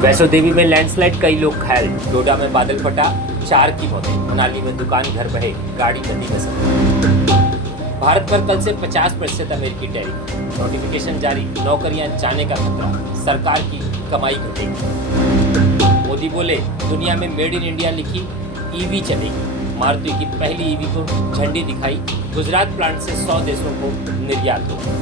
वैष्णो देवी में लैंडस्लाइड, कई लोग घायल। डोडा में बादल फटा, 4 की मौतें। मनाली में दुकान घर बहे, गाड़ी नदी में समा। भारत पर कल से 50% अमेरिकी टैरिफ। नोटिफिकेशन जारी, नौकरियां जाने का खतरा, सरकार की कमाई घटेगी। मोदी बोले, दुनिया में मेड इन इंडिया लिखी ईवी चलेगी। मारुति की पहली ईवी को झंडी दिखाई। गुजरात प्लांट से 100 देशों को निर्यात होगा।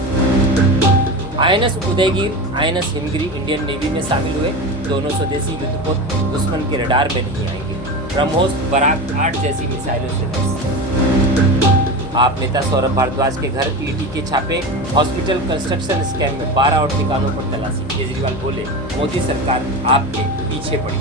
INS Udaygiri, INS Himgiri Indian Navy में शामिल हुए। दोनों स्वदेशी युद्धपोत दुश्मन के रडार में नहीं आएंगे। ब्रह्मोस, बराक 8 जैसी मिसाइलों से लैस। आप नेता सौरभ भारद्वाज के घर ईडी के छापे। हॉस्पिटल कंस्ट्रक्शन स्कैम में 12 और ठिकानों पर तलाशी। केजरीवाल बोले, मोदी सरकार आपके पीछे पड़ी।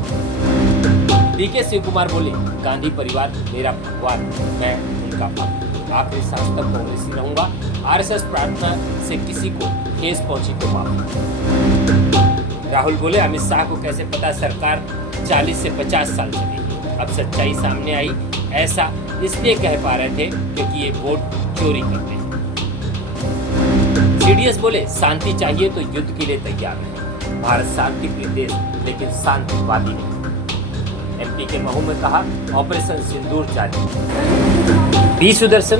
डीके शिव कुमार बोले, गांधी परिवार मेरा भगवान, मैं उनका भक्त। आखिरी सांस तक कांग्रेसी रहूंगा। आरएसएस प्रार्थना से किसी को ठेस पहुंची तो माफी। राहुल बोले, अमित शाह को कैसे पता सरकार 40 से 50 साल चलेगी। अब सच्चाई सामने आई। ऐसा इसलिए कह पा रहे थे क्योंकि ये वोट चोरी करते हैं। सीडीएस बोले, शांति चाहिए तो युद्ध के लिए तैयार है। भारत शांति प्रिय देश, लेकिन शांतिवादी नहीं। एमपी के महू में कहा, ऑपरेशन सिंदूर जारी। बी सुदर्शन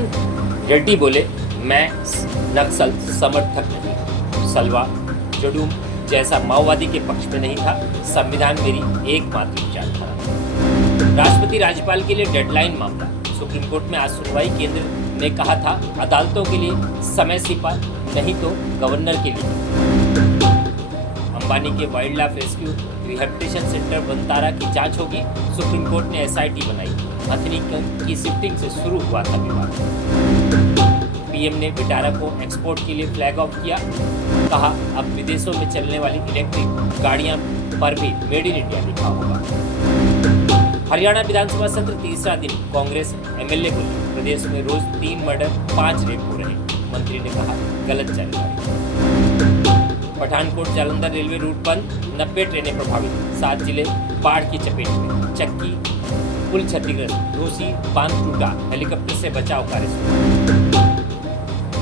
रेड्डी बोले, मैं नक्सल समर्थक नहीं। सलवा जडूम जैसा माओवादी के पक्ष में नहीं था। संविधान मेरी एकमात्र विचारधारा। राष्ट्रपति राज्यपाल के लिए डेडलाइन मामला। सुप्रीम कोर्ट में आज सुनवाई। केंद्र ने कहा था, अदालतों के लिए समय सीमा, नहीं तो गवर्नर के लिए। अंबानी के wildlife rescue rehabilitation centre Vantara की जांच होगी। सुप्रीम कोर्ट ने एसआईटी बनाई। हथनी की शिफ्टिंग से शुरू हुआ था विवाद। पीएम ने विटारा को एक्सपोर्ट के लिए फ्लैग ऑफ किया। कहा, अब विदेशों में चलने वाली इलेक्ट्रिक गाड़ियां पर भी मेड इन इंडिया लिखा होगा। हरियाणा विधानसभा सत्र तीसरा दिन। कांग्रेस एमएलए बोली, प्रदेश में रोज 3 मर्डर 5 रेप हो रहे। मंत्री ने कहा, गलत जानकारी। पठानकोट जालंधर रेलवे रूट बंद, 90 ट्रेनें प्रभावित। 7 जिले बाढ़ की चपेट में। चक्की पुल क्षतिग्रस्त। रूसी बांध टूटा। हेलीकॉप्टर से बचाव कार्य शुरू।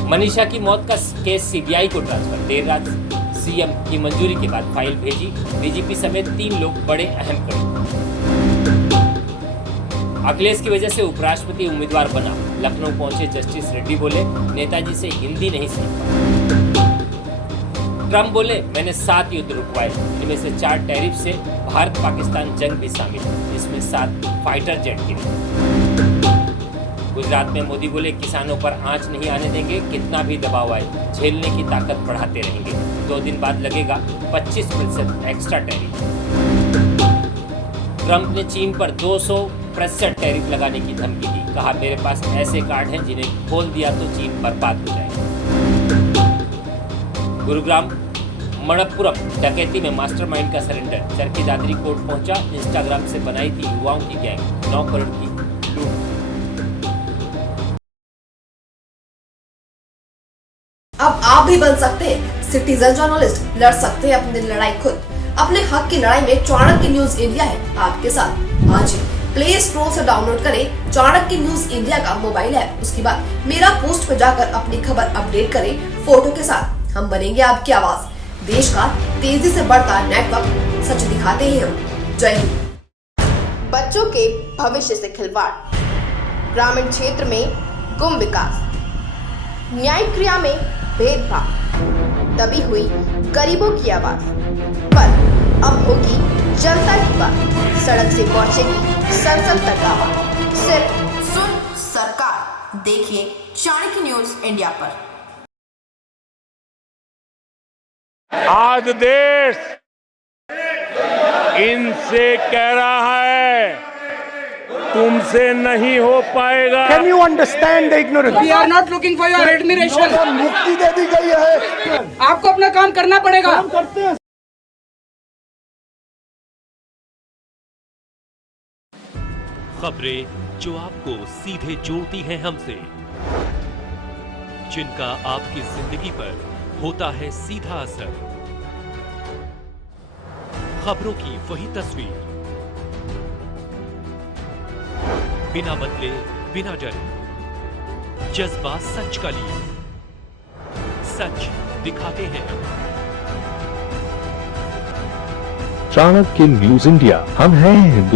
मनीषा की मौत का केस सीबीआई को ट्रांसफर। देर रात सीएम की मंजूरी के बाद फाइल भेजी। डीजीपी समेत 3 लोग बड़े अहम कड़ी। अखिलेश की वजह से उपराष्ट्रपति उम्मीदवार बना। लखनऊ पहुंचे जस्टिस रेड्डी बोले, नेताजी से हिंदी नहीं सीख पाया। ट्रम्प बोले, मैंने 7 युद्ध रुकवाए, इनमें से 4 टैरिफ से। भारत पाकिस्तान जंग भी शामिल, इसमें 7 फाइटर जेट गिरे। गुजरात में मोदी बोले, किसानों पर आंच नहीं आने देंगे। कितना भी दबाव आए, झेलने की ताकत बढ़ाते रहेंगे। 2 दिन बाद लगेगा 25% एक्स्ट्रा टैरिफ। ट्रम्प ने चीन पर 200% टैरिफ लगाने की धमकी दी। कहा, मेरे पास ऐसे कार्ड हैं जिन्हें खोल दिया तो चीन बर्बाद हो जाएगा। गुरुग्राम मणप्पुरम डकैती में मास्टरमाइंड का सरेंडर। चरखी दादरी कोर्ट पहुंचा। इंस्टाग्राम से बनाई थी युवाओं की गैंग। 9 करोड़ की लूट। अब आप भी बन सकते हैं सिटीजन जर्नलिस्ट। लड़ सकते हैं अपनी लड़ाई खुद। अपने हक की लड़ाई में चाणक्य न्यूज इंडिया है आपके साथ। आज ही प्ले स्टोर से डाउनलोड करें चाणक्य न्यूज इंडिया का मोबाइल ऐप। उसके बाद मेरा पोस्ट पर जाकर अपनी खबर अपडेट करें फोटो के साथ। हम बनेंगे आपकी आवाज। देश का तेजी से बढ़ता नेटवर्क, सच दिखाते हैं हम। जय हिंद। बच्चों के भविष्य से खिलवाड़, ग्रामीण क्षेत्र में गुम विकास, न्यायिक क्रिया में भेदभाव, दबी हुई गरीबों की आवाज। पर अब होगी जनता की बात। सड़क से पहुंचेगी संसद तक आवाज। सिर्फ सुन सरकार। देखिए चाणक्य न्यूज इंडिया पर। आज देश इनसे कह रहा है, तुमसे नहीं हो पाएगा। Can you understand the ignorance? We are not looking for your admiration. मुक्ति दे दी गई है। आपको अपना काम करना पड़ेगा। काम करते हैं। खबरें जो आपको सीधे जोड़ती हैं हमसे, जिनका आपकी जिंदगी पर होता है सीधा असर। खबरों की वही तस्वीर, बिना बदले बिना डरे, जज्बा सच का लिए, सच दिखाते हैं। चाणक्य न्यूज इंडिया, हम हैं हिंदुस्तान।